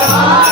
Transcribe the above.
Hare